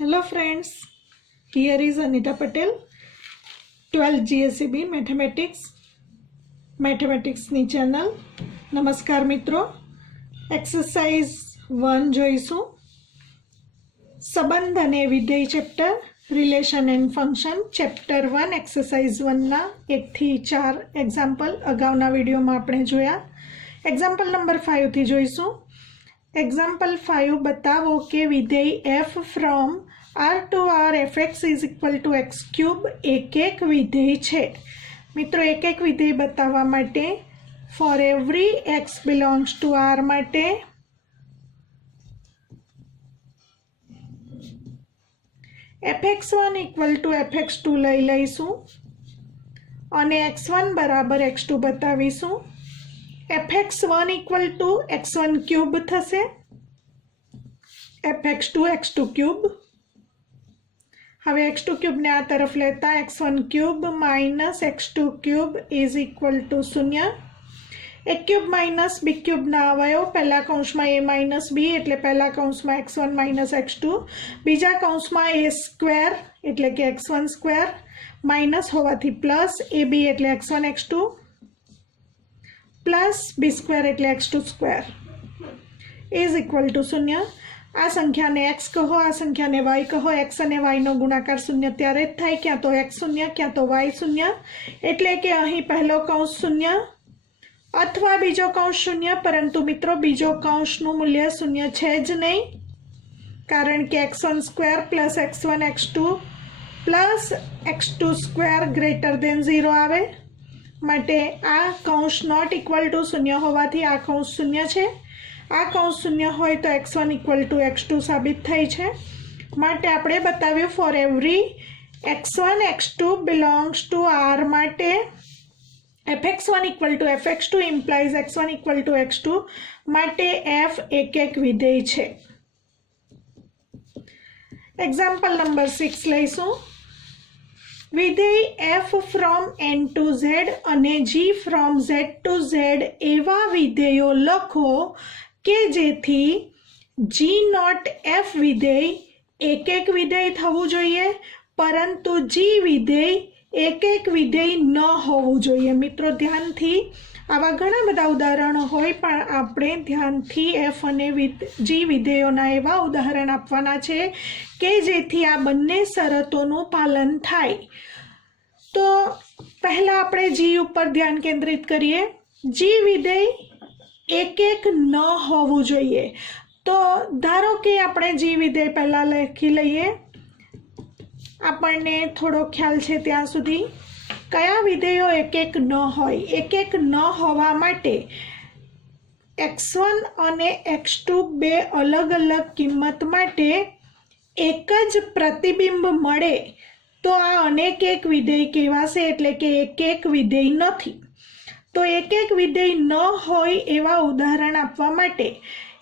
Hello friends, here is Anita Patel, 12th GSEB Mathematics ની channel. નમસ્કાર મિત્રો, exercise 1 જોઈશું. સંબંધ અને વિધેય chapter, relation and function chapter 1 exercise 1ના 1 થી 4 એક્ઝામ્પલ અગાઉના વિડીયોમાં આપણે જોયા. એક્ઝામ્પલ નંબર 5 થી જોઈશું. એક્ઝામ્પલ 5 બતાવો કે વિધેય f from r to r fx is equal to x cube એક વિધેય છે. મિત્રો એક વિધેય બતાવવા માટે for every x belongs to r માટે fx1 equal to fx2 લઈ લઈશું અને x1 બરાબર x2 બતાવીશું. fx1 equal to x1 cube થશે, fx2 x2 cube. હવે x2 ક્યુબ ને આ તરફ લેતા x1 cube minus x2 cube is equal to 0. a cube minus b cube ના અવયવ, પહેલા કૌંસમાં a માઇનસ b એટલે પહેલા કૌંસમાં x1 માઇનસ x2, બીજા કૌંસમાં a સ્ક્વેર એટલે કે x1 સ્ક્વેર માઇનસ હોવાથી પ્લસ ab એટલે x1 x2 plus b square એટલે x2 square is equal to 0. આ સંખ્યાને x કહો, આ સંખ્યાને y કહો. x અને y નો ગુણાકાર 0 ત્યારે જ થાય, ક્યાં તો x 0 ક્યાં તો y 0. એટલે કે અહીં પહેલો કૌંસ 0 અથવા બીજો કૌંસ 0, પરંતુ મિત્રો બીજો કૌંસનું મૂલ્ય 0 છે જ નહીં, કારણ કે x1 square plus x1 x2 plus x2 square greater than 0 આવે. માટે આ કૌંસ નોટ ઇક્વલ ટુ 0 હોવાથી આ કૌંસ 0 છે. આ કૌંસ 0 હોય તો x1 ઇક્વલ ટુ x2 સાબિત થાય છે. માટે આપણે બતાવ્યું for every x1 x2 belongs to r માટે fx1 equal to fx2 implies x1 equal to x2 માટે f એક વિધેય છે. એક્ઝામ્પલ નંબર 6 લઈશું. વિધેય f from n to z અને g from z to z એવા વિધેયો લખો કે જેથી g નોટ f વિધેય એક વિધેય થવું જોઈએ, પરંતુ g વિધેય એક વિધેય ન હોવું જોઈએ. મિત્રો ધ્યાનથી, આવા ઘણા બધા ઉદાહરણો હોય, પણ આપણે ધ્યાનથી f અને g વિધેયોના એવા ઉદાહરણ આપવાના છે કે જેથી આ બંને શરતોનું પાલન થાય. તો પહેલા આપણે g ઉપર ધ્યાન કેન્દ્રિત કરીએ. g વિધેય એક ન હોવું જોઈએ. તો ધારો કે આપણે g વિધેય પહેલા લખી લઈએ, આપણને થોડો ખ્યાલ છે ત્યાં સુધી. કયા વિધેયો એક ન હોય? એક ન હોવા માટે x1 અને x2 બે અલગ અલગ કિંમત માટે એક જ પ્રતિબિંબ મળે તો આ અનેક વિધેય કહેવાશે, એટલે કે એક વિધેય નથી. તો એક વિધેય ન હોય એવા ઉદાહરણ આપવા માટે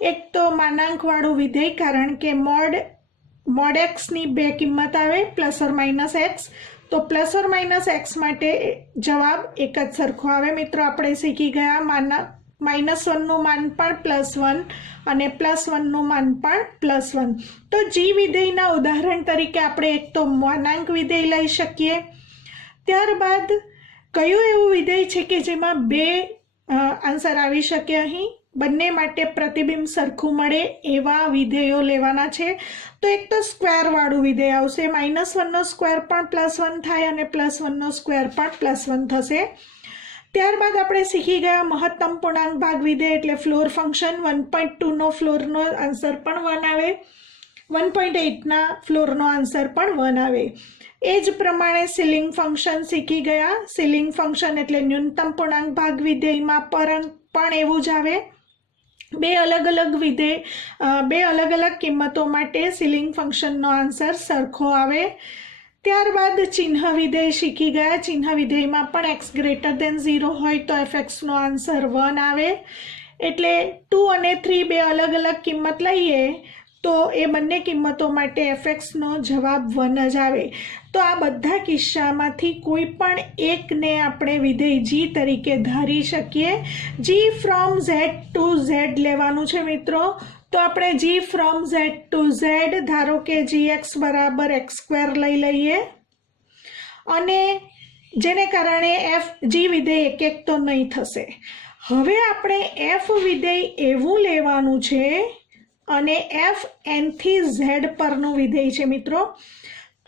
એક તો માનાંકવાળું વિધેય, કારણ કે મોડ એક્સની બે કિંમત આવે પ્લસ ઓર માઇનસ એક્સ, તો પ્લસ ઓર માઇનસ એક્સ માટે જવાબ એક જ સરખો આવે. મિત્રો આપણે શીખી ગયા -1નું માન પણ +1 અને +1નું માન પણ +1. તો g વિધેયના ઉદાહરણ તરીકે આપણે એક તો માનાંક વિધેય લઈ શકીએ. ત્યારબાદ કયું એવું વિધેય છે કે જેમાં બે આન્સર આવી શકે? અહીં બંને માટે પ્રતિબિંબ સરખું મળે એવા વિધેયો લેવાના છે. તો એક તો સ્ક્વેરવાળું વિધેય આવશે. -1નો સ્ક્વેર પણ +1 થાય અને +1નો સ્ક્વેર પણ +1 થશે. ત્યારબાદ આપણે શીખી ગયા મહત્તમ પૂર્ણાંક ભાગ વિધેય એટલે ફ્લોર ફંક્શન. 1.2નો ફ્લોરનો આન્સર પણ 1 આવે, 1.8ના ફ્લોરનો આન્સર પણ 1 આવે. એ જ પ્રમાણે સીલિંગ ફંક્શન શીખી ગયા. સીલિંગ ફંક્શન એટલે ન્યૂનતમ પૂર્ણાંક ભાગ વિધેયમાં પણ એવું જ આવે. બે અલગ અલગ કિંમતો માટે સીલિંગ ફંક્શનનો આન્સર સરખો આવે. ત્યારબાદ ચિહ્ન વિધેય શીખી ગયા. ચિહ્ન વિધેયમાં પણ x ગ્રેટર દેન 0 હોય તો fxનો આન્સર 1 આવે. એટલે 2 અને 3 બે અલગ અલગ કિંમત લઈએ તો એ બંને કિંમતો માટે fxનો જવાબ 1 જ આવે. તો આ બધા કિસ્સામાંથી કોઈ પણ એકને આપણે વિધેય g તરીકે ધારી શકીએ. g from z to z લેવાનું છે મિત્રો, तो આપણે g from z to z ધારો કે gx બરાબર x સ્ક્વેર લઈ લઈએ અને જેને કારણે f g વિધેય એક એક તો નહીં થશે। હવે આપણે f વિધેય એવું લેવાનું છે અને f n થી z પરનું વિધેય છે મિત્રો।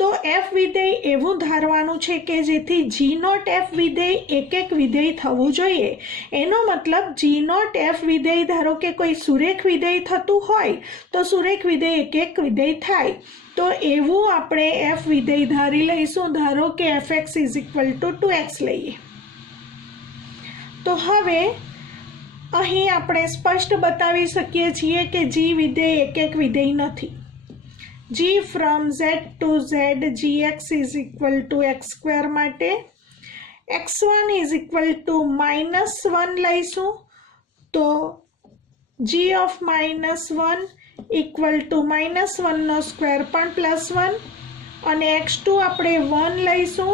તો f વિધેય એવું ધારવાનું છે કે જેથી g નોટ f વિધેય એક એક વિધેય થવું જોઈએ। એનો મતલબ g નોટ f વિધેય ધારો કે કોઈ સુરેખ વિધેય થતું હોય તો સુરેખ વિધેય એક એક વિધેય થાય। તો એવું આપણે f વિધેય ધારી લઈશું। ધારો કે fx = 2x લઈએ તો હવે અહીં આપણે સ્પષ્ટ બતાવી શકીએ છીએ કે g વિધેય એક એક વિધેય નથી। g from z to z gx = x² માટે x1 = -1 લઈશું તો g of -1 = -1² પણ +1 અને x2 આપણે 1 લઈશું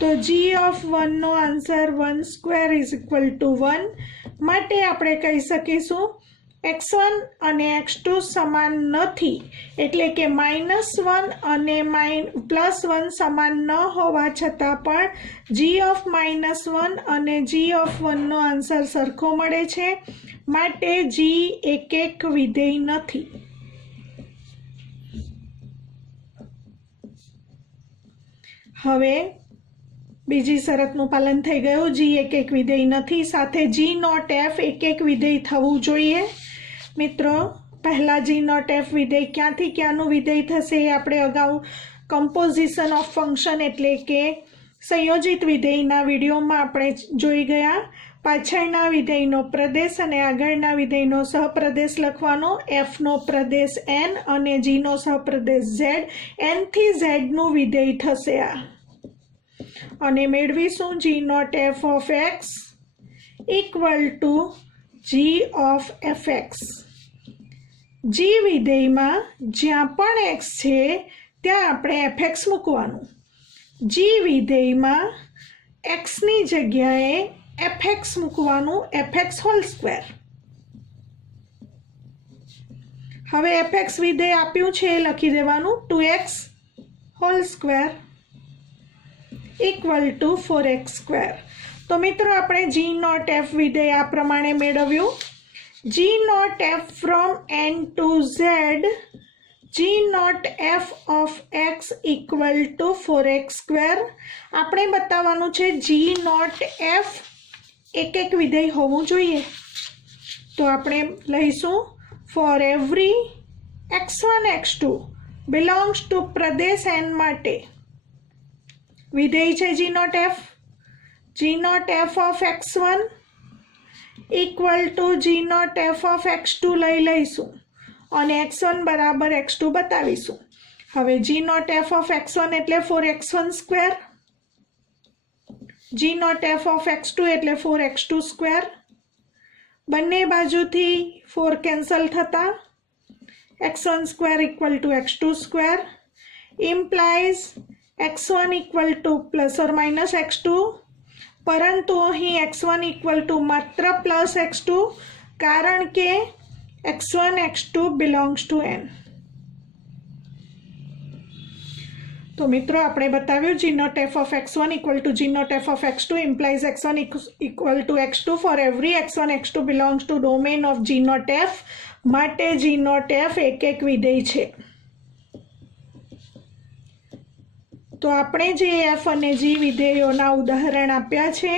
તો g of 1 નો આન્સર 1² = 1 માટે આપણે કહી શકીશું x1 અને x2 સમાન નથી એટલે કે -1 અને +1 સમાન ન હોવા છતાં પણ g of -1 અને g of 1 નો આન્સર સરખો મળે છે માટે g એક એક વિધેય નથી। હવે બીજી શરતનું પાલન થઈ ગયું। g એક એક વિધેય નથી સાથે g નોટ f એક એક વિધેય થવું જોઈએ। મિત્રો પહેલા g નોટ f વિધેય ક્યાંથી ક્યાંનું વિધેય થશે એ આપણે અગાઉ કમ્પોઝિશન ઓફ ફંક્શન એટલે કે સંયોજિત વિધેયના વિડીયોમાં આપણે જોઈ ગયા। પાછળના વિધેયનો પ્રદેશ અને આગળના વિધેયનો સહપ્રદેશ લખવાનો। f નો પ્રદેશ n અને g નો સહપ્રદેશ z n થી z નું વિધેય થશે આ અને મેળવીશું g not f of x = g of fx। g વિધેયમાં જ્યાં પણ x છે ત્યાં આપણે fx મૂકવાનું। g વિધેયમાં x ની જગ્યાએ fx મૂકવાનું fx²। હવે fx વિધેય આપ્યું છે લખી દેવાનું 2x² = 4x²। તો મિત્રો આપણે g નોટ f વિધેય આ પ્રમાણે મેળવ્યું। g not f from n to z g not f of x = 4x²। આપણે બતાવવાનું છે g નોટ f એક એક વિધેય હોવું જોઈએ તો આપણે લઈશું for every x1 x2 belongs to Pradesh n માટે વિધેય છે g not f of x1 = g not f of x2 લઈ લઈશું અને x1 બરાબર x2 બતાવીશું। હવે g not f of x1 એટલે 4x1², g not f of x2 એટલે 4x2²। બંને બાજુથી 4 કેન્સલ થતા x1² = x2² implies x1 = ± x2 પરંતુ અહીં x1 = માત્ર +x2 કારણ કે x1 x2 belongs to n। તો મિત્રો આપણે બતાવ્યું g not f of x1 = g not f of x2 implies x1 = x2 for every x1 x2 belongs to domain of g not f માટે g not f એક એક વિધેય છે। તો આપણે જે f અને g વિધેયોના ઉદાહરણ આપ્યા છે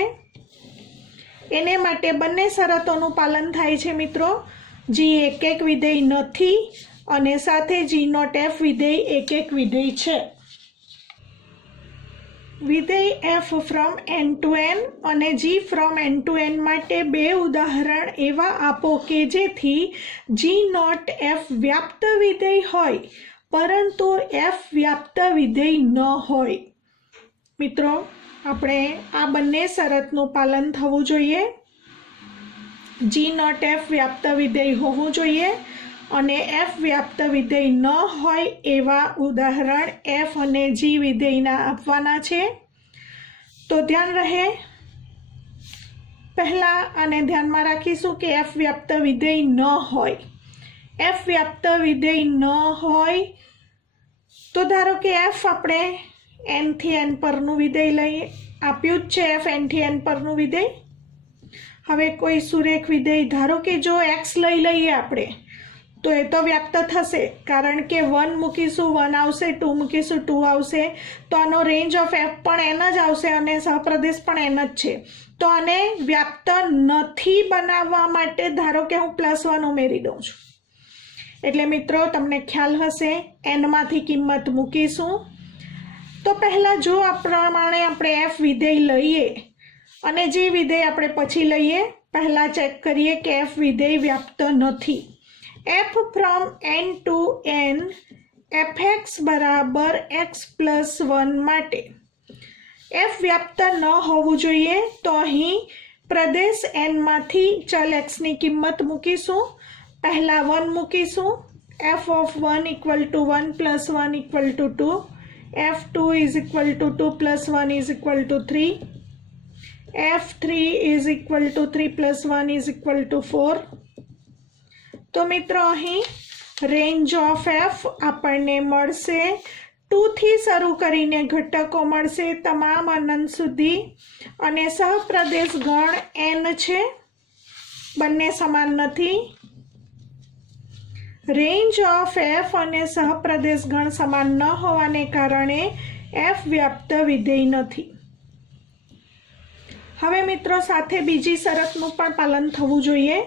એને માટે બંને શરતોનું પાલન થાય છે મિત્રો। g એક એક વિધેય નથી અને સાથે g નોટ f વિધેય એક એક વિધેય છે। વિધેય f from n to n અને g from n to n માટે બે ઉદાહરણ એવા આપો કે જેથી g નોટ f વ્યાપ્ત વિધેય હોય પરંતુ f વ્યાપ્ત વિધેય ન હોય। મિત્રો આપણે આ બંને શરતનું પાલન થવું જોઈએ। g નોટ f વ્યાપ્ત વિધેય હોવું જોઈએ અને f વ્યાપ્ત વિધેય ન હોય એવા ઉદાહરણ f અને g વિધેયના આપવાના છે। તો ધ્યાન રહે પહેલા આને ધ્યાનમાં રાખીશું કે f વ્યાપ્ત વિધેય ન હોય એફ વ્યાપ્ત વિધેય ન હોય તો ધારો કે એફ આપણે એન થી એન પરનું વિધેય લઈએ, આપ્યું જ છે એફ એન થી એન પરનું વિધેય. હવે કોઈ સુરેખ વિધેય ધારો કે જો એક્સ લઈ લઈએ આપણે તો એ તો વ્યાપ્ત થશે, કારણ કે 1 મૂકીશું 1 આવશે, 2 મૂકીશું 2 આવશે, તો આનો રેન્જ ઓફ એફ પણ એન જ આવશે અને સહપ્રદેશ પણ એન જ છે. તો આને વ્યાપ્ત નથી બનાવવા માટે ધારો કે હું +1 ઉમેરી દઉં છું. એટલે મિત્રો તમને ખ્યાલ હશે, એનમાંથી કિંમત મૂકીશું. તો પહેલાં જો આ પ્રમાણે આપણે એફ વિધેય લઈએ અને જે વિધેય આપણે પછી લઈએ, પહેલાં ચેક કરીએ કે એફ વિધેય વ્યાપ્ત નથી. f from n to n fx બરાબર x + 1 માટે f વ્યાપ્ત ન હોવું જોઈએ, તો અહીં પ્રદેશ n માંથી ચલ x ની કિંમત મૂકીશું. પહેલાં 1 મૂકીશું. f of 1 = 1 + 1 = 2, f2 = 2 + 1 = 3, f3 = 3 + 1 = 4. તો મિત્રો અહીં રેન્જ ઓફ એફ આપણને મળશે 2 થી શરૂ કરીને ઘટકો મળશે તમામ અનંત સુધી, અને સહપ્રદેશ ગણ n છે, બંને સમાન નથી. રેન્જ ઓફ એફ અને સહપ્રદેશ ગણ સમાન ન હોવાને કારણે એફ વ્યાપ્ત વિધેય નથી. હવે મિત્રો સાથે બીજી શરતનું પણ પાલન થવું જોઈએ.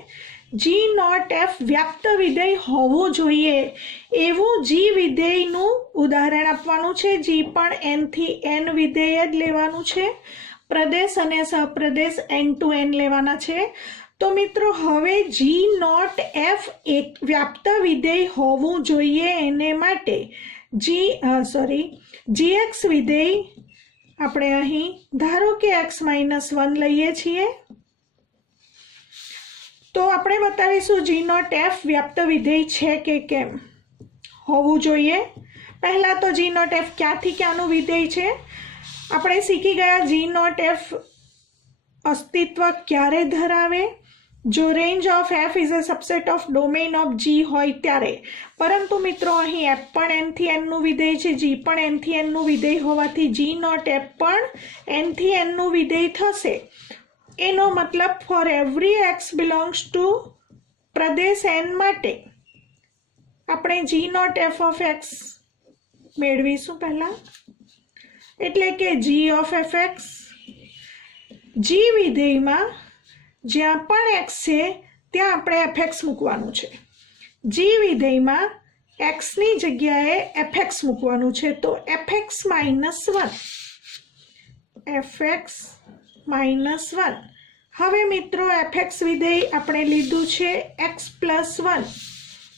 જી નોટ એફ વ્યાપ્ત વિધેય હોવું જોઈએ એવું જી વિધેયનું ઉદાહરણ આપવાનું છે. જી પણ એન થી એન વિધેય જ લેવાનું છે. પ્રદેશ અને સહપ્રદેશ n to n લેવાના છે. તો મિત્રો હવે જી નોટ એફ એક વ્યાપ્ત વિધેય હોવું જોઈએ એને માટે gx વિધેય આપણે અહીં ધારો કે x - 1 લઈએ છીએ, તો આપણે બતાવીશું જી નોટ એફ વ્યાપ્ત વિધેય છે કે કેમ. હોવું જોઈએ. પહેલાં તો જી નોટ એફ ક્યાંથી ક્યાંનું વિધેય છે આપણે શીખી ગયા. જી નોટ એફ અસ્તિત્વ ક્યારે ધરાવે? જો range of f is a subset of domain of g હોય ત્યારે. પરંતુ મિત્રો અહીં એફ પણ એન થી એનનું વિધેય છે, જી પણ એન થી એનનું વિધેય હોવાથી જી નોટ એફ પણ એન થી એનનું વિધેય થશે. એનો મતલબ for every x belongs to Pradesh N માટે આપણે જી નોટ એફ ઓફ એક્સ મેળવીશું પહેલાં, એટલે કે જી ઓફ એફ એક્સ. જી વિધેયમાં જ્યાં પણ એક્સ છે ત્યાં આપણે એફએક્સ મૂકવાનું છે. જી વિધેયમાં એક્સની જગ્યાએ એફએક્સ મૂકવાનું છે, તો એફએક્સ - 1 fx - 1. હવે મિત્રો એફએક્સ વિધેય આપણે લીધું છે x + 1,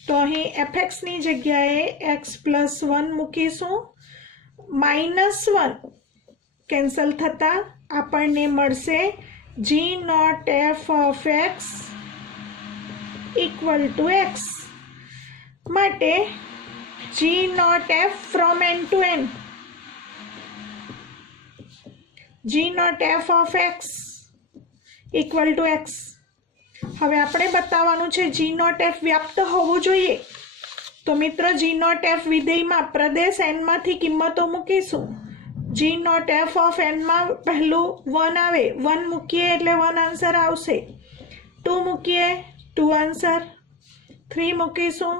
તો અહીં એફએક્સની જગ્યાએ x + 1 મૂકીશું. -1 કેન્સલ થતાં આપણને મળશે g not f of x = x. માટે g not f from n to n, g not f of x = x. હવે આપણે બતાવવાનું છે જી નોટ એફ વ્યાપ્ત હોવું જોઈએ. તો મિત્રો જી નોટ એફ વિધેયમાં પ્રદેશ n માંથી કિંમતો મૂકીશું. જી નોટ એફ ઓફ n માં પહેલું 1 આવે, 1 મૂકીએ એટલે 1 આન્સર આવશે. 2 મૂકીએ 2 આન્સર, 3 મૂકીશું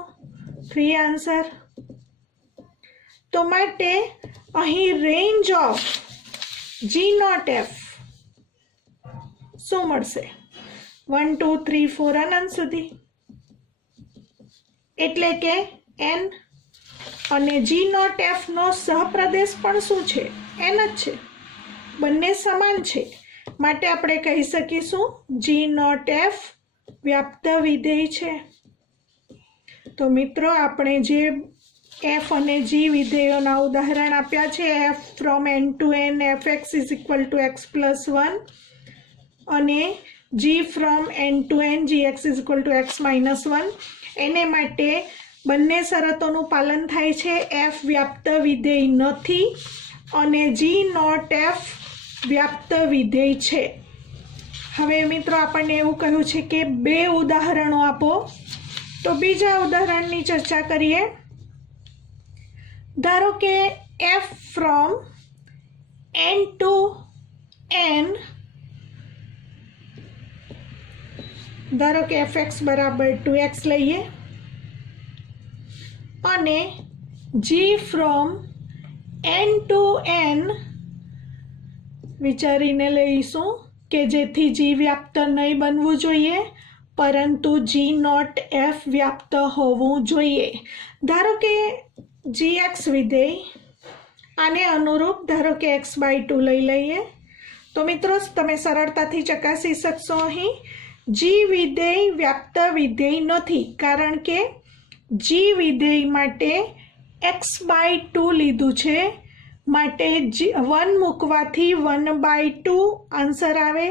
3 આન્સર. તો માટે અહીં range of g not f શું મળશે? 1 2 3 4 અનંત સુધી, એટલે કે n. અને જી નોટ એફ નો સહપ્રદેશ પણ શું છે? n જ છે, બંને સમાન છે. માટે આપણે કહી શકીશું જી નોટ એફ વ્યાપ્ત વિધેય છે. તો મિત્રો આપણે જે એફ અને જી વિધેયોના ઉદાહરણ આપ્યા છે, F from n to n fx = x + 1 અને જી from n to n gx = x - 1, એને માટે બંને શરતોનું પાલન થાય છે. એફ વ્યાપ્ત વિધેય નથી અને જી નોટ એફ વ્યાપ્ત વિધેય છે. હવે મિત્રો આપણને એવું કહ્યું છે કે 2 ઉદાહરણો આપો. तो बीजा उदाहरणनी चर्चा करिए। धारो के f from n to n, धारो के fx बराबर 2x लईए अने g from n to n विचारीने लईशुं के जेथी g व्याप्त नहीं बनवू जोईए परंतु g नॉट f व्याप्त होवू जोईए। धारो के gx विधेय आने अनुरूप धारो के x/2 लई लईए तो मित्रों तमे सरळताथी चकासी शकशो। अहीं g विधेय व्याप्त विधेय नथी कारण के g विधेय माटे x/2 लीधुं छे माटे 1 मूकवाथी 1/2 आंसर आवे।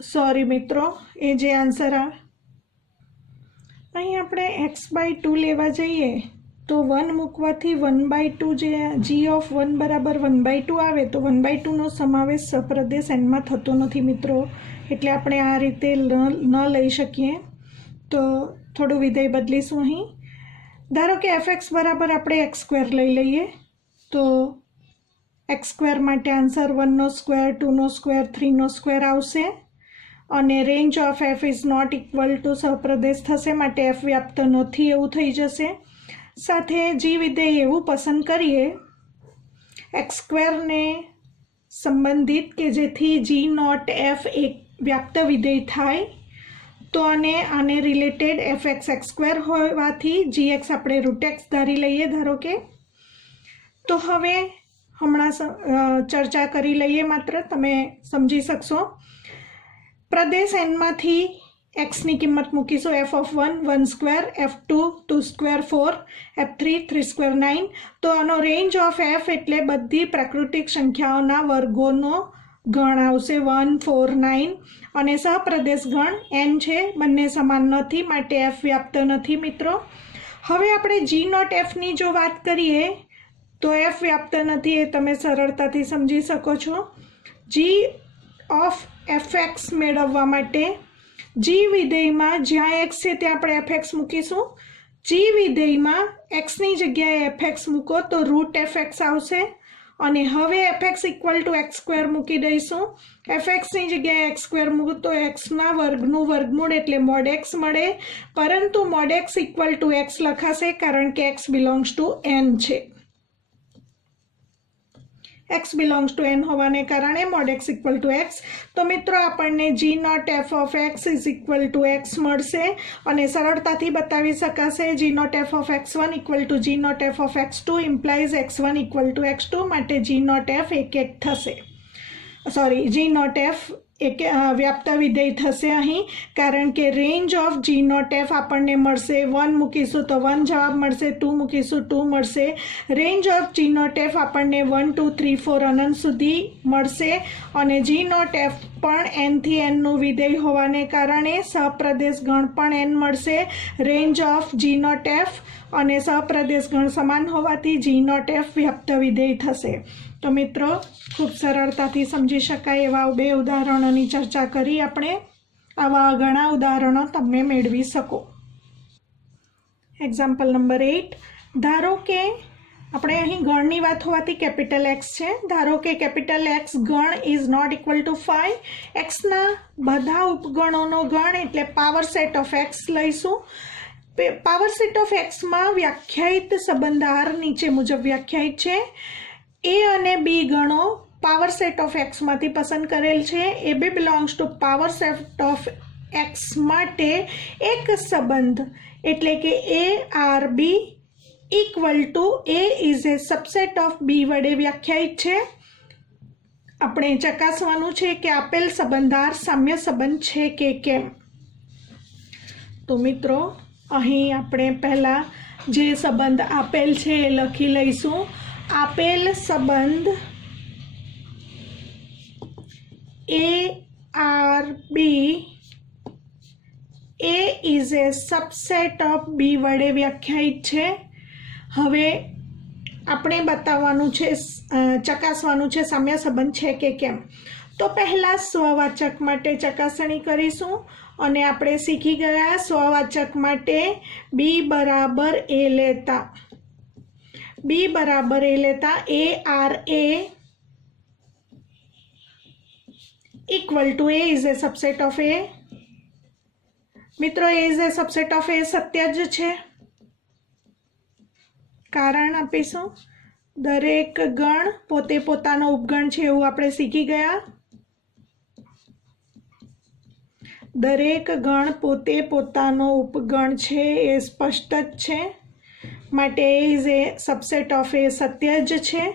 सॉरी मित्रों ए जे आंसर आवे अहीं आपणे x/2 लेवा जईए तो 1 मूकवाथी 1/2 जे g ऑफ 1 बराबर 1/2 आवे तो 1/2 नो समावेश सप्रदेश n में थतो नथी मित्रों, एटले आपणे आ रीते न लई शकीए। तो थोड़ुं विधेय बदलीशुं। अहीं धारो के fx बराबर आपणे x² लई लईए तो x² माटे आंसर 1 नो स्क्वेर 2 नो स्क्वेर 3 नो स्क्वेर आवशे अने range of f is not equal to सप्रदेश थशे माटे f व्याप्त नथी एवुं थई जशे। साथे जी विधेय एवुं पसंद करिए x² ने संबंधित के जेथी g नॉट f एक व्याप्त विधेय थाय तो आने रिलेटेड fx x² होवाथी gx आपणे √x धारी लईए। धारो के तो हवे हमणां चर्चा करी लईए मात्र तमे समझी शकशो। प्रदेश n मांथी x नी किंमत मूकीशुं f of 1 1 square f2 2 square 4 f3 3 square 9 तो आनो रेंज ऑफ f एटले बधी प्राकृतिक संख्याओना वर्गोनो गण आवशे 1 4 9 अने सहप्रदेश गण n छे बंने समान नथी माटे f व्याप्त नथी। मित्रों हवे आपणे g नॉट f नी जो बात करीए तो f व्याप्त नथी ए तमे सरळताथी समजी शको छो। g ऑफ fx मेळववा माटे g विधेय में ज्यां x है त्यां आपणे fx मूकीशुं। g विधेय में x नी जग्याए fx मूको तो √fx आवशे अने हवे fx इक्वल टू x² मूकी दईशुं। fx नी जग्याए x² मूको तो x ना वर्गनुं वर्गमूळ एटले mod x मळे परंतु mod x equal to x लखाशे कारण के x बिलोंग्स टू n छे। x बिलोंग्स टू n होवाने कारणे mod x equal to x। तो मित्रों आपणे g not f of x is equal to x मळशे अने सरळताथी बतावी शकाशे g not f of x1 equal to g not f of x2 implies x1 equal to x2 माटे g not f 1 थशे। सॉरी g नॉट f एक व्याप्त विधेय थशे अहीं कारण के range of g not f आपणे मळशे 1 मूकीशुं तो 1 जवाब मळशे 2 मूकीशुं 2 मळशे। Range of g not f आपणे 1 2 3 4 अनंत सुधी मळशे अने g नॉट f पण n थी n નું વિધેય હોવાને કારણે સહપ્રદેશ ગણ પણ n મળશે। Range of g not f અને સહપ્રદેશ ગણ સમાન હોવાથી g નોટ f વ્યાપ્ત વિધેય થશે। તો મિત્રો ખૂબ સરળતાથી સમજી શકાય એવા બે ઉદાહરણોની ચર્ચા કરી આપણે। આવા ઘણા ઉદાહરણો તમે મેળવી શકો। એક્ઝામ્પલ નંબર 8 ધારો કે આપણે અહીં ગણની વાત હોવાથી કેપિટલ x છે। ધારો કે કેપિટલ x ગણ is not equal to 5 x ના બધા ઉપગણોનો ગણ એટલે પાવર સેટ ઓફ x લઈશું। પાવર સેટ ઓફ x માં વ્યાખ્યાયિત સંબંધ r નીચે મુજબ વ્યાખ્યાયિત છે। a અને b ગણો પાવર સેટ ઓફ x માંથી પસંદ કરેલ છે। a b belongs to power set of x માટે એક સંબંધ એટલે કે a r b equal to A is a subset of b वडे व्याख्यायित है। अपने चकासवानुं छे कि आपेल संबंधार साम्य संबंध छे के केम। तो मित्रों अहीं आपणे पहला जे संबंध आपेल छे ए लखी लईशुं। आपेल संबंध a are b a is a subset of b वडे व्याख्यायित है। हवे आपणे बताववानुं छे चकासवानुं छे साम्य संबंध छे के केम। तो पहला स्ववाचक माटे चकासणी करीशुं अने आपणे शीखी गया स्ववाचक माटे बी बराबर ए लेता A are A equal to A is a subset of A. मित्रों, A is a subset of ए सत्य ज छे। कारण आपीशुं दरेक गण पोते पोतानो उपगण छे एवुं आपणे शीखी गया। दरेक गण पोते पोतानो उपगण छे ए स्पष्ट ज छे। माटे ए इज ए सबसेट ऑफ ए सत्य ज छे।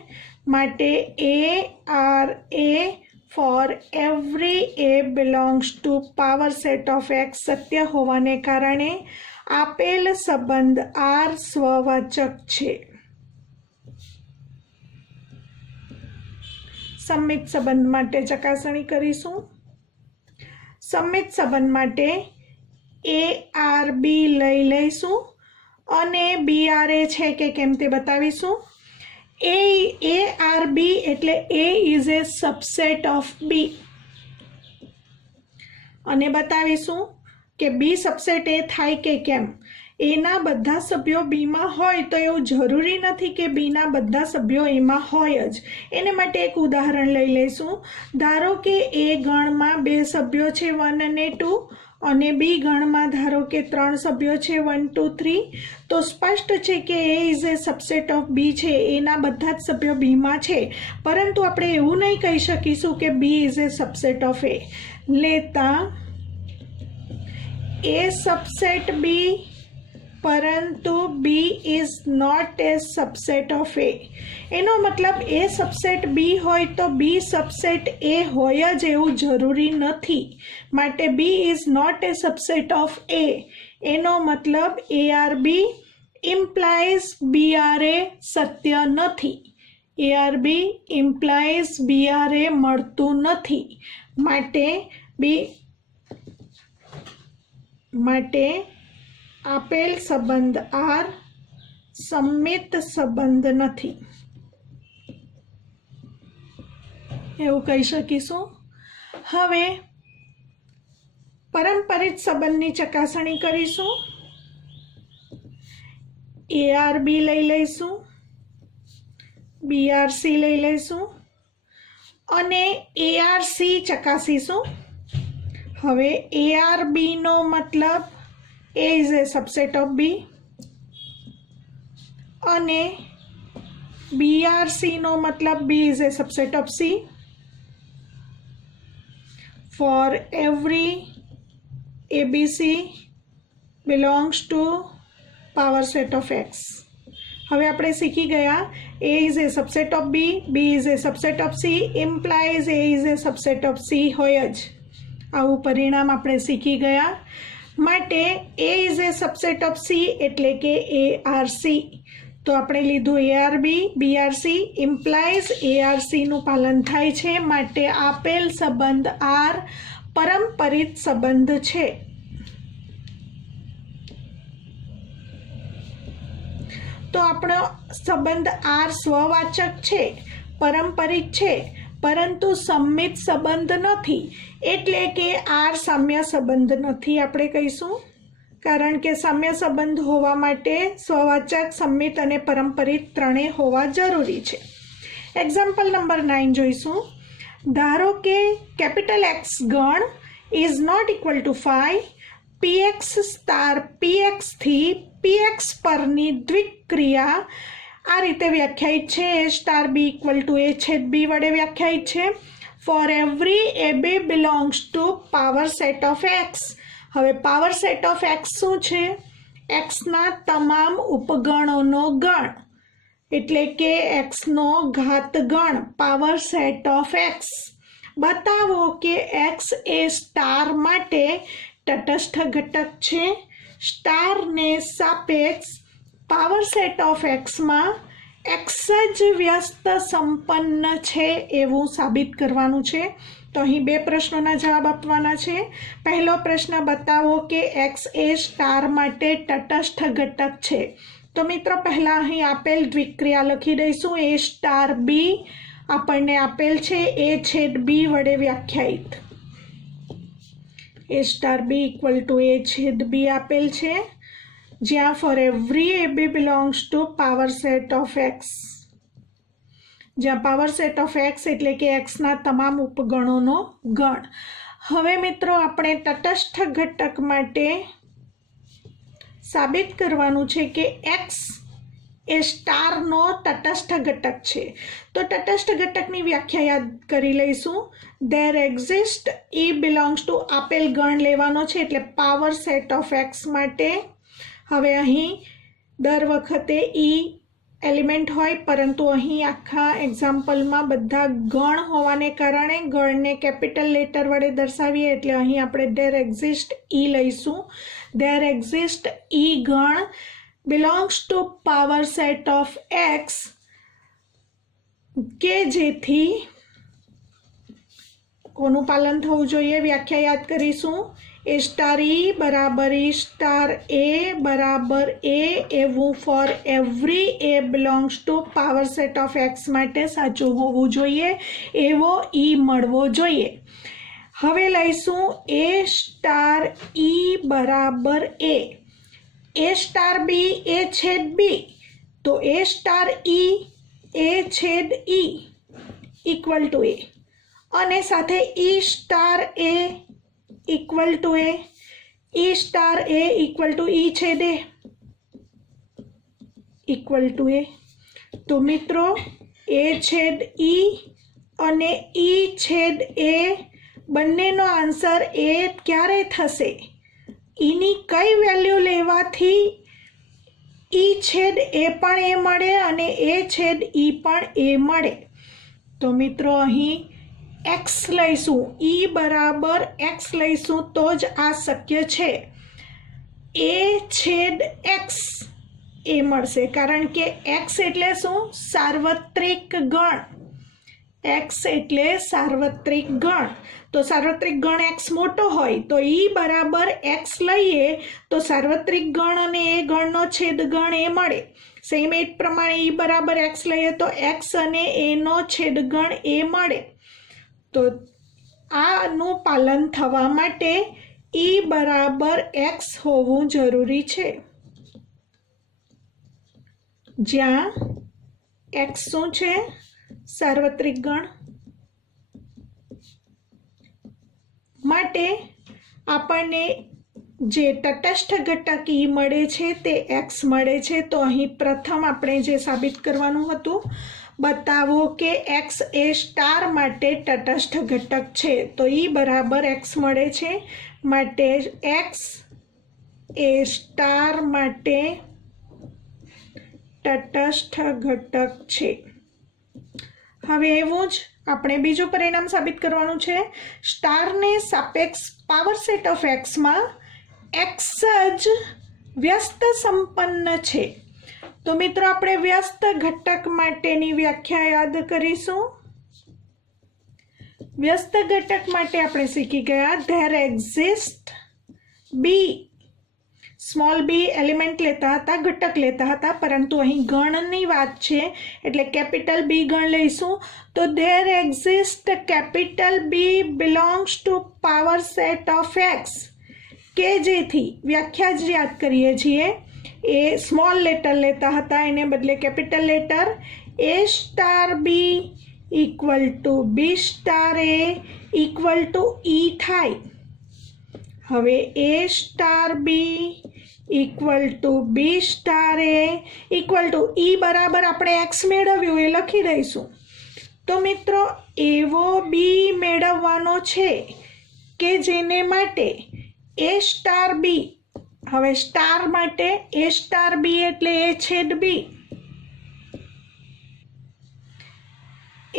माटे a are a for every a belongs to power set of x सत्य होवाने कारणे आपेल संबंध आर स्ववाचक छे। सम्मित संबंध माटे चकासणी करीशुं। सम्मित संबंध माटे ए आर बी लई लईशुं अने बी आर ए छे के केम ते बतावीशुं। ए आर बी एटले A is a subset of B अने बतावीशुं के बी सबसेट ए थाय के केम। एना बधा सभ्यो बी में होय तो एवुं जरूरी नथी के बी ना बधा सभ्यो ए में होय ज। एने माटे एक उदाहरण लई लईशुं। धारो के ए गण में बे सभ्यो छे 1 અને 2 અને बी गण में धारो के 3 सभ्यो छे 1 2 3 तो स्पष्ट छे के A is a subset of B छे। एना बधा ज सभ्यो बी में छे, परंतु आपणे एवुं नहीं कही शकीशुं के B is a subset of A. लेता ए सबसेट बी परंतु B is not a subset of A. एनो मतलब ए सबसेट बी होय तो बी सबसेट ए होय ज एवुं जरूरी नथी। माटे B is not a subset of A एनो मतलब A are B implies B R A सत्य नथी। A are B implies B R A मळतुं नथी। माटे आपेल संबंध आर सम्मित संबंध नथी एवुं कही शकीशुं। हवे परंपरित संबंधनी चकासणी करीशुं। ए आर बी लई लईशुं, बी आर सी लई लईशुं अने ए आर सी चकासीशुं। हवे ए आर बी नो मतलब A is a subset of B અને BRC નો મતલબ B is a subset of C. For every ABC belongs to power set of X. હવે આપણે શીખી ગયા A is a subset of B, B is a subset of C implies A is a subset of C હોય જ। આવું પરિણામ આપણે શીખી ગયા। माटे ए is a subset of C एटले के ए आर सी। तो आपणे लीधुं A are B B R C implies A R C नुं पालन थाय छे। माटे आपेल संबंध आर परंपरित संबंध छे। तो आपणो संबंध आर स्ववाचक छे, परंपरित छे, परंतु सम्मित संबंध नथी एटले के आर साम्य संबंध नथी आपणे कहीशुं। कारण के साम्य संबंध होवा माटे स्ववाचक, सम्मित अने परंपरित त्रणेय होवा जरूरी छे। एक्जाम्पल नंबर 9 जोईशुं। धारो के कैपिटल एक्स गण is not equal to 5 P X star P X थी पीएक्स परनी द्विक्रिया आ रीते व्याख्यायित छे। A star B equal to A छेद बी वडे व्याख्यायित छे। For every A B belongs to power set of X. हवे पावर सेट ऑफ एक्स शुं छे? एक्स ना तमाम उपगणोनो गण एटले के एक्स नो घात गण पावर सेट ऑफ एक्स। बतावो के एक्स ए स्टार माटे तटस्थ घटक छे। स्टार ने सापेक्ष पावर सेट ऑफ एक्स में एक्स ज व्यस्त संपन्न छे एवं साबित करवानुं छे। तो अहीं बे प्रश्नोना जवाब आपवाना छे। पहलो प्रश्न बतावो के एक्स ए स्टार माटे तटस्थ घटक छे। तो मित्रों पहला अहीं आपेल द्विक्रिया लखी दईशुं ए स्टार बी આપણને આપેલ છે એ છેદ બી વડે વ્યાખ્યાયિત. A star B equal to A છેદ બી આપેલ છે, જ્યાં for every A B belongs to power set of X, જ્યાં પાવર સેટ ઓફ એક્સ એટલે કે એક્સના તમામ ઉપગણોનો ગણ. હવે મિત્રો આપણે તટસ્થ ઘટક માટે સાબિત કરવાનું છે કે એક્સ એ સ્ટારનો તટસ્થ ઘટક છે. તો તટસ્થ ઘટકની વ્યાખ્યા યાદ કરી લઈશું. There exist E belongs to આપેલ ગણ લેવાનો છે એટલે પાવર સેટ ઓફ એક્સ માટે. હવે અહીં દર વખતે ઈ એલિમેન્ટ હોય, પરંતુ અહીં આખા એક્ઝામ્પલમાં બધા ગણ હોવાને કારણે ગણને કેપિટલ લેટર વડે દર્શાવીએ એટલે અહીં આપણે ધેર એક્ઝિસ્ટ ઈ લઈશું. ધેર એક્ઝિસ્ટ ઈ ગણ belongs to power set of X, કે જેથી કોનું પાલન થવું જોઈએ વ્યાખ્યા યાદ કરીશું. એ સ્ટાર ઈ બરાબર ઈ સ્ટાર એ બરાબર એ એવું four every A belongs to power set of x માટે સાચું હોવું જોઈએ, એવો ઈ મળવો જોઈએ. હવે લઈશું એ સ્ટાર ઈ બરાબર એ સ્ટાર બી એ છેદ બી. તો એ સ્ટાર ઈ એ છેદ ઈ ઇક્વલ ટુ એ, અને સાથે E star A equal to A, E star A equal to E છેદ એ ઇક્વલ ટુ એ. તો મિત્રો એ છેદ ઈ અને ઈ છેદ એ બંનેનો આન્સર એ ક્યારે થશે? ઈની કઈ વેલ્યુ લેવાથી ઈ છેદ એ પણ એ મળે અને એ છેદ ઈ પણ એ મળે? તો મિત્રો અહીં એક્સ લઈશું, ઈ બરાબર એક્સ લઈશું તો જ આ શક્ય છે. એ છેદ એક્સ એ મળશે, કારણ કે એક્સ એટલે શું? સાર્વત્રિક ગણ. એક્સ એટલે સાર્વત્રિક ગણ. તો સાર્વત્રિક ગણ એક્સ મોટો હોય તો ઈ બરાબર એક્સ લઈએ તો સાર્વત્રિક ગણ અને એ ગણનો છેદ ગણ એ મળે. સેમ એ જ પ્રમાણે ઈ બરાબર એક્સ લઈએ તો એક્સ અને એનો છેદ ગણ એ મળે. તો આનું પાલન થવા માટે ઈ બરાબર એક્સ હોવું જરૂરી છે, જ્યાં એક્સ શું છે? સાર્વત્રિક ગણ. માટે આપણને જે તટસ્થ ઘટક ઈ મળે છે તે એક્સ મળે છે. તો અહીં પ્રથમ આપણે જે સાબિત કરવાનું હતું, બતાવો કે એક્સ એ સ્ટાર માટે તટસ્થ ઘટક છે. તો ઈ બરાબર એક્સ મળે છે, માટે એક્સ એ સ્ટાર માટે તટસ્થ ઘટક છે. હવે એવું જ આપણે બીજું પરિણામ સાબિત કરવાનું છે. સ્ટારને સાપેક્ષ પાવર સેટ ઓફ એક્સમાં એક્સ જ વ્યસ્ત સંપન્ન છે. તો મિત્રો આપણે વ્યસ્ત ઘટક માટેની વ્યાખ્યા યાદ કરીશું. વ્યસ્ત ઘટક માટે આપણે શીખી ગયા there exist B, small B element લેતા હતા, ઘટક લેતા હતા, પરંતુ અહીં ગણની વાત છે એટલે કેપિટલ બી ગણ લઈશું. તો there exist capital B belongs to power set of X, કે જેથી વ્યાખ્યા જ યાદ કરીએ છીએ. એ સ્મોલ લેટર લેતા હતા, એને બદલે capital letter. A star B equal to B star A equal to E થાય. હવે A star B equal to B star A equal to E બરાબર આપણે એક્સ મેળવ્યું એ લખી દઈશું. તો મિત્રો એવો બી મેળવવાનો છે કે જેને માટે એ સ્ટાર બી, હવે સ્ટાર માટે એ સ્ટાર બી એટલે એ છેદ બી,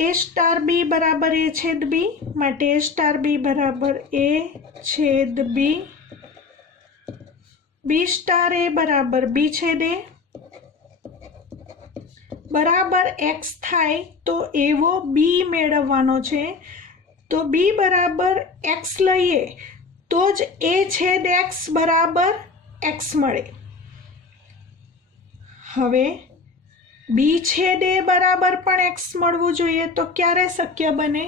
એ સ્ટાર બી બરાબર એ છેદ બી, માટે એ સ્ટાર બી બરાબર એ છેદ બી, બી સ્ટાર એ બરાબર બી છેદ એ બરાબર એક્સ થાય. તો એવો બી મેળવવાનો છે. તો બી બરાબર એક્સ લઈએ તો જ એ છેદ એક્સ બરાબર એક્સ મળે. હવે બી છેદ એ બરાબર પણ એક્સ મળવું જોઈએ તો ક્યારે શક્ય બને?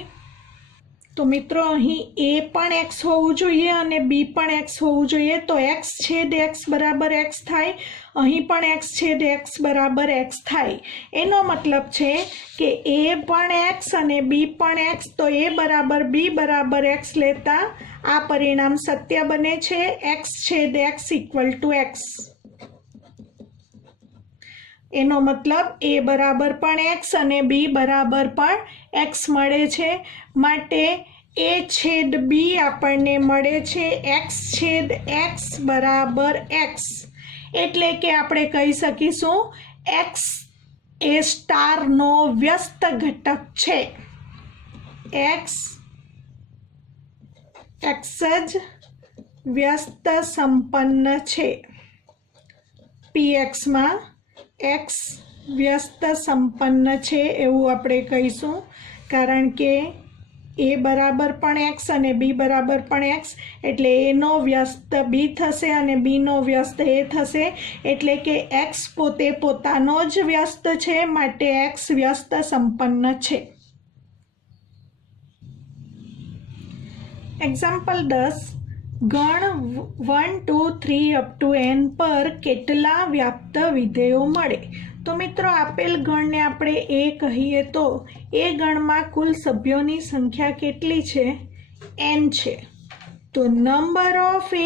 તો મિત્રો અહીં એ પણ એક્સ હોવું જોઈએ અને બી પણ એક્સ હોવું જોઈએ, તો એક્સ છેદ એક્સ બરાબર એક્સ થાય, અહીં પણ એક્સ છેદ એક્સ બરાબર એક્સ થાય. એનો મતલબ છે કે એ પણ એક્સ અને બી પણ એક્સ, તો એ બરાબર બી બરાબર એક્સ લેતા આ પરિણામ સત્ય બને છે. એક્સ છેદ એક્સ ઇક્વલ ટુ એક્સ. એનો મતલબ એ બરાબર પણ એક્સ અને બી બરાબર પણ એક્સ મળે છે. માટે એ છેદ બી આપણને મળે છે એક્સ છેદ એક્સ બરાબર એક્સ. એટલે કે આપણે કહી શકીશું એક્સ એ સ્ટારનો વ્યસ્ત ઘટક છે. એક્સ જ વ્યસ્ત સંપન્ન છે. પીએક્સમાં એક્સ વ્યસ્ત સંપન્ન છે એવું આપણે કહીશું, કારણ કે એ બરાબર પણ એક્સ અને બી બરાબર પણ એક્સ, એટલે એનો વ્યસ્ત બી થશે અને બીનો વ્યસ્ત એ થશે. એટલે કે એક્સ પોતે પોતાનો જ વ્યસ્ત છે, માટે એક્સ વ્યસ્ત સંપન્ન છે. એક્ઝામ્પલ 10. ગણ 1, 2, 3 અપ ટુ n પર કેટલા વ્યાપ્ત વિધેયો મળે? તો મિત્રો આપેલ ગણને આપણે એ કહીએ તો એ ગણમાં કુલ સભ્યોની સંખ્યા કેટલી છે? n છે. તો number of A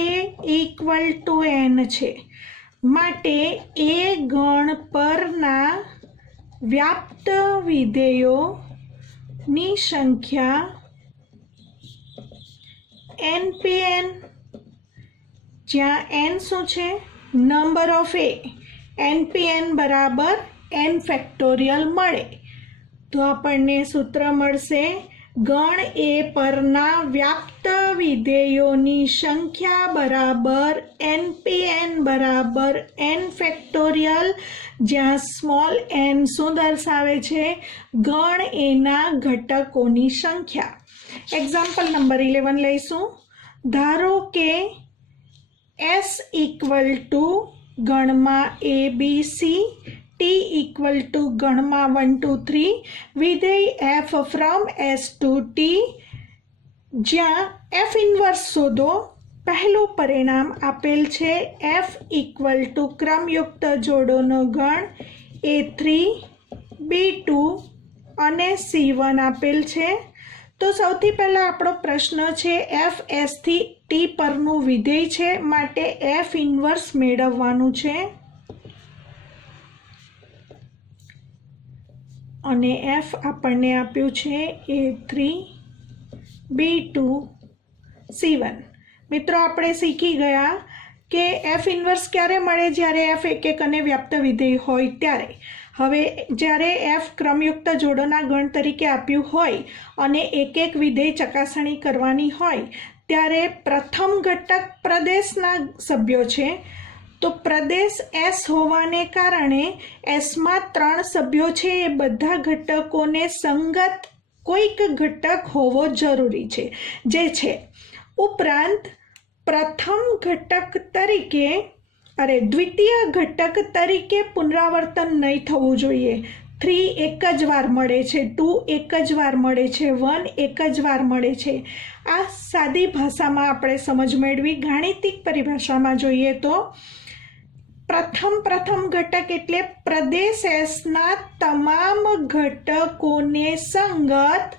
equal two n છે. માટે એ ગણ પરના વ્યાપ્ત વિધેયોની સંખ્યા npn, જ્યાં n શું છે? Number of A. npn બરાબર n ફેક્ટોરિયલ મળે. તો આપણને સૂત્ર મળશે ગણ એ પરના વ્યાપ્ત વિધેયોની સંખ્યા બરાબર npn બરાબર n ફેક્ટોરિયલ, જ્યાં સ્મોલ n શું દર્શાવે છે? ગણ એના ઘટકોની સંખ્યા. એક્ઝામ્પલ નંબર 11 લઈશું. ધારો કે S ઇક્વલ ટુ ગણમાં a b c, t equal to ગણમાં 1 2 3 વિધેય f from s to t, જ્યાં f ઇન્વર્સ શોધો. પહેલું પરિણામ આપેલ છે f ઇક્વલ ટુ ક્રમયુક્ત જોડોનો ગણ a3 b2 અને c1 આપેલ છે. તો સૌથી પહેલા આપણો પ્રશ્ન છે એફ એસ થી ટી પરનું વિધેય છે, માટે એફ ઇન્વર્સ મેળવવાનું છે. અને એફ આપણને આપ્યું છે a3 b2 c1. મિત્રો આપણે શીખી ગયા કે એફ ઇન્વર્સ ક્યારે મળે? જ્યારે એફ એક અને વ્યાપ્ત વિધેય હોય ત્યારે. હવે જ્યારે એફ ક્રમયુક્ત જોડોના ગણ તરીકે આપ્યું હોય અને એક એક વિધેય ચકાસણી કરવાની હોય ત્યારે પ્રથમ ઘટક પ્રદેશના સભ્યો છે. તો પ્રદેશ એસ હોવાને કારણે એસમાં 3 સભ્યો છે, એ બધા ઘટકોને સંગત કોઈક ઘટક હોવો જરૂરી છે, જે છે. ઉપરાંત પ્રથમ ઘટક તરીકે દ્વિતીય ઘટક તરીકે પુનરાવર્તન નહીં થવું જોઈએ. 3 એક જ વાર મળે છે, 2 એક જ વાર મળે છે, 1 એક જ વાર મળે છે. આ સાદી ભાષામાં આપણે સમજ મેળવી. ગાણિતિક પરિભાષામાં જોઈએ તો પ્રથમ ઘટક એટલે પ્રદેશ એસના તમામ ઘટકોને સંગત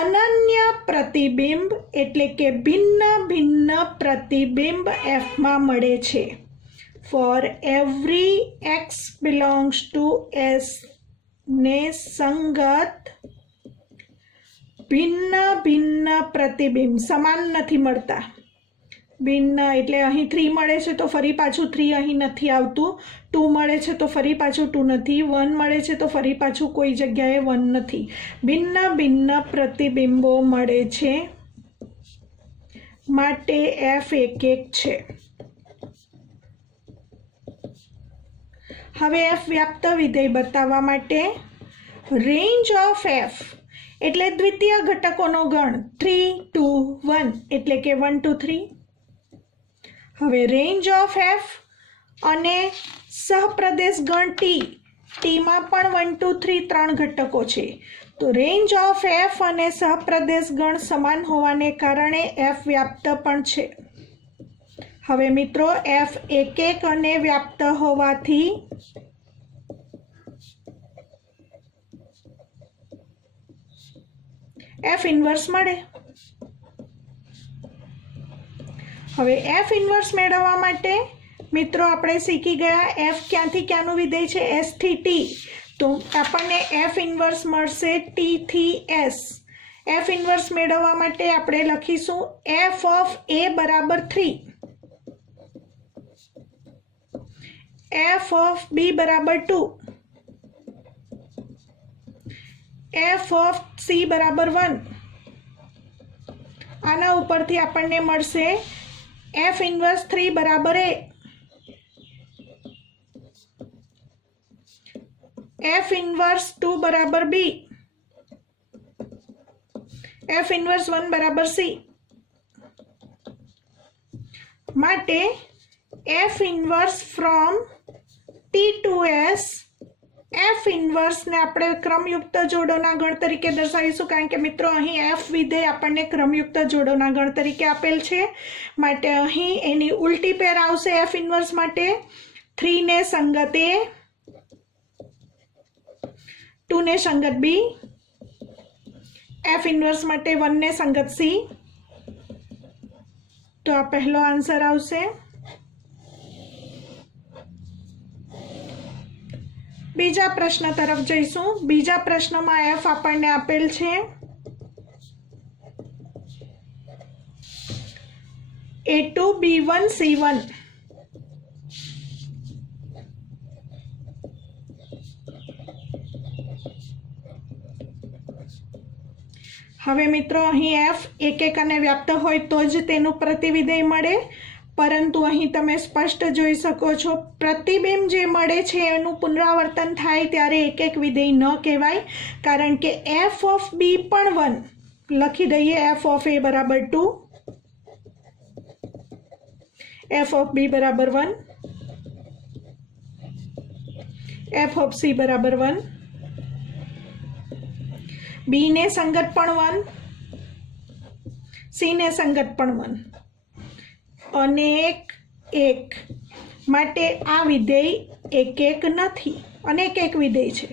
અનન્ય પ્રતિબિંબ એટલે કે ભિન્ન પ્રતિબિંબ એફમાં મળે છે. For every x belongs to S ને સંગત ભિન્ન પ્રતિબિંબ સમાન નથી મળતા. ભિન્ન એટલે અહીં 3 મળે છે તો ફરી પાછું 3 અહીં નથી આવતું, 2 મળે છે તો ફરી પાછું 2 નથી, 1 મળે છે તો ફરી પાછું કોઈ જગ્યાએ 1 નથી. ભિન્ન પ્રતિબિંબો મળે છે, માટે F એક છે. હવે એફ વ્યાપ્ત વિધેય બતાવવા માટે રેન્જ ઓફ એફ એટલે દ્વિતીય ઘટકોનો ગણ 3 2 1 એટલે કે 1 2 3. હવે રેન્જ ઓફ એફ અને સહપ્રદેશ ગણ ટી ટીમાં પણ 1 2 3 3 ઘટકો છે, તો રેન્જ ઓફ એફ અને સહપ્રદેશ ગણ સમાન હોવાને કારણે એફ વ્યાપ્ત પણ છે. હવે મિત્રો એફ એક એક અને વ્યાપ્ત હોવાથી એફ ઇન્વર્સ મળે. હવે એફ ઇન્વર્સ મેળવવા માટે મિત્રો આપણે શીખી ગયા એફ ક્યાંથી ક્યાંનું વિધેય છે, એસ થી ટી, તો આપણને એફ ઇન્વર્સ મળશે ટી થી એસ. એફ ઇન્વર્સ મેળવવા માટે આપણે લખીશું એફ ઓફ એ બરાબર 3, એફ ઓફ બી બરાબર 2, એફ ઓફ સી બરાબર 1. આના ઉપરથી આપણને મળશે એફ ઇન્વર્સ 3 બરાબર એ, એફ ઇન્વર્સ 2 બરાબર બી, એફ ઇન્વર્સ 1 બરાબર સી. માટે F inverse from T to S, F ઇન્વર્સને આપણે ક્રમયુક્ત જોડોના ગણ તરીકે દર્શાવીશું, કારણ કે મિત્રો અહીં એફ વિધેય આપણને ક્રમયુક્ત જોડોના ગણ તરીકે આપેલ છે. માટે અહીં એની ઉલટી પેર આવશે એફ ઇન્વર્સ માટે. 3 ને સંગત એ, 2 ને સંગત બી, એફ ઇન્વર્સ માટે 1 ને સંગત સી. તો આ પહેલો આન્સર આવશે. બીજા પ્રશ્ન તરફ જઈશું. બીજા પ્રશ્નમાં એફ આપણને આપેલ છે A2 B1 C1. હવે મિત્રો અહીં એફ એક એક અને વ્યાપ્ત હોય તો જ તેનું પ્રતિવિધેય મળે, પરંતુ અહીં તમે સ્પષ્ટ જોઈ શકો છો પ્રતિબિંબ જે મળે છે એનું પુનરાવર્તન થાય ત્યારે એક એક વિધેય ન કહેવાય, કારણ કે એફ ઓફ બી પણ 1 લખી દઈએ. એફ ઓફ એ બરાબર 2, એફ ઓફ બી બરાબર 1, એફ ઓફ સી બરાબર 1, બી ને સંગત પણ 1, સી ને સંગત પણ 1, અનેક એક. માટે આ વિધેય એક એક નથી, અનેક એક વિધેય છે.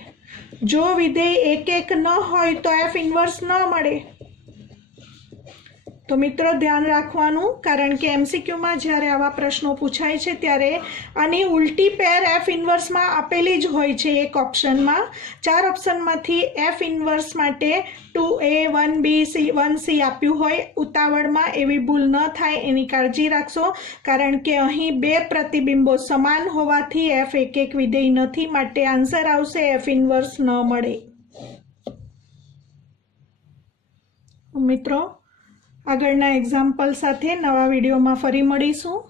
જો વિધેય એક એક ન હોય તો એફ ઇન્વર્સ ન મળે. તો મિત્રો ધ્યાન રાખવાનું, કારણ કે એમસીક્યુમાં જ્યારે આવા પ્રશ્નો પૂછાય છે ત્યારે આની ઉલટી પેર એફ ઇન્વર્સમાં આપેલી જ હોય છે. એક ઓપ્શનમાં 4 ઓપ્શનમાંથી એફ ઇન્વર્સ માટે 2A 1B C 1C આપ્યું હોય. ઉતાવળમાં એવી ભૂલ ન થાય એની કાળજી રાખશો, કારણ કે અહીં બે પ્રતિબિંબો સમાન હોવાથી એફ એક એક વિધેય નથી. માટે આન્સર આવશે એફ ઇન્વર્સ ન મળે. મિત્રો આગળના એક્ઝામ્પલ સાથે નવા વિડીયોમાં ફરી મળીશું.